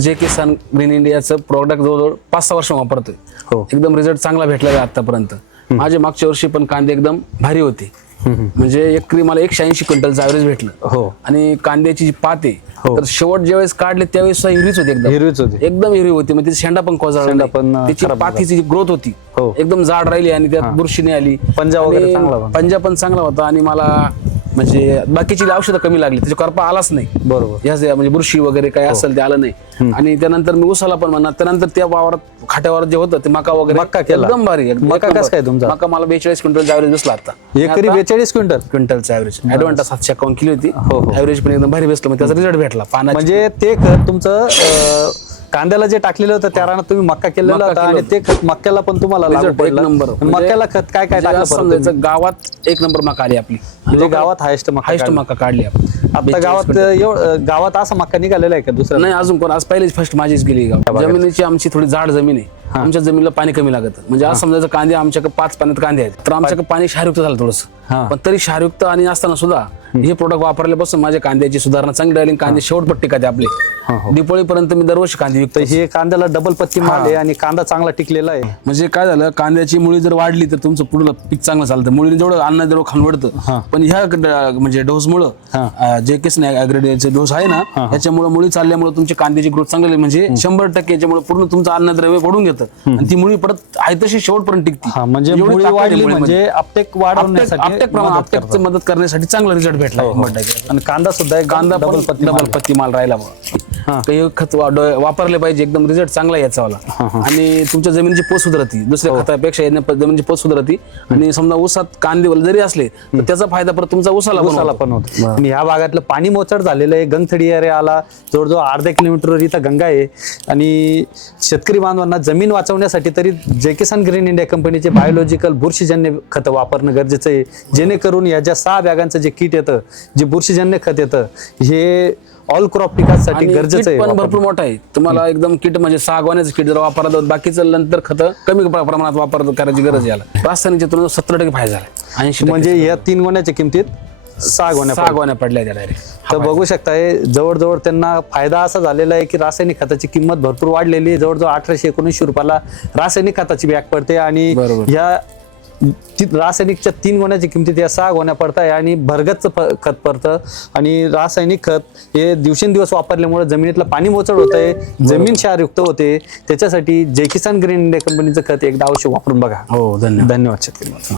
जे किसान ग्रीन इंडियाचं प्रोडक्ट जवळजवळ पाच सहा वर्ष वापरतोय. हो. एकदम रिझल्ट चांगला भेटला आहे आतापर्यंत. माझे मागच्या वर्षी पण कांदे एकदम भारी होते. म्हणजे एकरी मला एकशे ऐंशी क्विंटलचं ॲव्हरेज भेटलं. हो. आणि कांद्याची जी पात आहे हो. तर शेवट ज्यावेळेस काढले त्यावेळेस हिरवीच होती एकदम. हिरवीच होती. एकदम हिरवी होती. म्हणजे शेंडा पण कोसळला शेंडा. पण, अं, त्याची खराब पातीची जी ग्रोथ होती हो. एकदम जाड राहिली आणि त्यात बुरशी नाही आली. पंजा वगैरे आणि चांगला होता. पंजा पण चांगला होता आणि मला म्हणजे बाकीची औषधं कमी लागली त्याच्या करपा आलाच नाही बरोबर या जे म्हणजे बुरशी वगैरे काय हो. असेल ते आलं नाही आणि त्यानंतर मी उसाला पण म्हणा त्यानंतर त्या वावरात खाट्यावर जे होतं ते मका वगैरे मका केला. एकदम भारी मका. कसं काय तुमचा? मका मला बेचाळीस क्विंटल ॲव्हरेज बसला आता एकरी बेचाळीस क्विंटल क्विंटलचा ॲव्हरेज ॲडव्हान्टा सातशे अकाउंट केली होती हो, हो. ॲव्हरेज पण एकदम भारी बसलं त्याचा रिझल्ट भेटला पानाची म्हणजे ते खत तुमचं कांद्याला जे टाकलेलं होतं त्या रानात तुम्ही मक्का केलेला होता आणि ते खत मक्क्याला पण तुम्हाला लागू Result एक पडलं. नंबर. मक्क्याला खत काय काय टाकलं परत तुम्ही? समजायचं गावात एक नंबर मका आली आपली. म्हणजे गावात हायस्ट मक्का हायस्ट काढला. मका काढली आपण. आता गावात एवढं गावात असा मक्का निघालेला आहे का दुसरा नाही अजून कोण? आज पहिलेच फर्स्ट माझीच गेली गाव जमिनीची आमची थोडी जाड जमीन आहे. आमच्या जमिनीला पाणी कमी लागत. म्हणजे आज समजायचं कांदे आमच्याकडे पाच पाण्यात कांदे आहेत तर आमच्याकडे पाणी क्षारयुक्त झालं थोडस. हा. पण तरी क्षारयुक्त आणि असताना सुद्धा हे प्रोडक्ट वापरल्यापासून माझ्या कांद्याची सुधारणा चांगली राहिली आणि कांदे शेवटपट्टी कांदे आपले? हा. दिपोळीपर्यंत मी दरवर्षी कांदे विकतो. हे कांद्याला डबल पत्ती मारली आणि कांदा चांगला टिकलेला आहे. म्हणजे काय झालं कांद्याची मुळी जर वाढली तर तुमचं पुढलं पीक चांगलं चालतं. मुळी जेवढं अन्न जेवढं खानवडतं पण ह्या म्हणजे डोसमुळं जे केस अग्रेडियचे डोस आहे ना याच्यामुळे मुळी चालल्यामुळे तुमची कांद्याची ग्रोथ चांगली. म्हणजे शंभर टक्के याच्यामुळे पूर्ण तुमचं अन्नद्रव्य ओढून घेतं. आणि ती मुळी परत आहे तशी शेवटपर्यंत टिकते. म्हणजे आहे. म्हणजे आपटेक वाढवण्यासाठी आपटेक प्रमाण मदत करण्यासाठी चांगला रिझल्ट भेटला हो, टक्के. आणि कांदा सुद्धा एक कांदा डबल पत्ती डबल पत्ती माल राहिला हा. काही खत वा- डो- वापरले पाहिजे एकदम रिझल्ट चांगला आहे याचा वाला आणि तुमच्या जमिनीची पोत सुधारती दुसऱ्या हो. खतापेक्षा याने प- जमिनीची पोत सुधारती. आणि समजा ऊसात कांदे वगैरे जरी असले तर त्याचा फायदा परत तुमचा ऊसाला पण होतो. पण होत. आणि ह्या भागातलं पाणी मोचड झालेलं आहे गंगथडी एरिया आला जवळजवळ अर्धा किलोमीटरवर इथं गंगा आहे. आणि शेतकरी बांधवांना जमीन वाचवण्यासाठी तरी जय किसान ग्रीन इंडिया कंपनीचे बायोलॉजिकल बुरशीजन्य खतं वापरणं गरजेचं आहे. जेणेकरून या ज्या सहा बॅगांचं जे किट येतं जे बुरशीजन्य खत येतं हे ऑल क्रॉप पिकासाठी गरजेचं आहे पण. भरपूर मोठा आहे. तुम्हाला एकदम किट म्हणजे सहा गोण्याचं किट जर वापरला बाकीचं नंतर खत कमी प्र- प्रमाणात वापर करायची गरज याला. रासायनिकच्या तुलनेत सत्तर टक्के फायदा झाला. ऐंशी म्हणजे या तीन गोण्याच्या किमतीत पडल्या. त्या डायरेक्ट तर बघू शकताय जवळजवळ त्यांना फायदा असा झालेला आहे की रासायनिक खताची किंमत भरपूर वाढलेली आहे. जवळजवळ अठराशे एकोणीसशे रुपयाला रासायनिक खताची बॅग पडते आणि. या रासायनिकच्या तीन गोण्याची किमतीत या सहा गोण्या पडत आहे आणि भरगतचं खत पडतं. आणि रासायनिक खत हे दिवसेंदिवस वापरल्यामुळे जमिनीतलं पाणी मोचड होत आहे जमीन क्षारयुक्त होते. त्याच्यासाठी जय किसान ग्रीन इंडिया कंपनीचं खत एकदा अवश्य वापरून बघा. हो धन्यवाद. धन्यवाद शेतकरी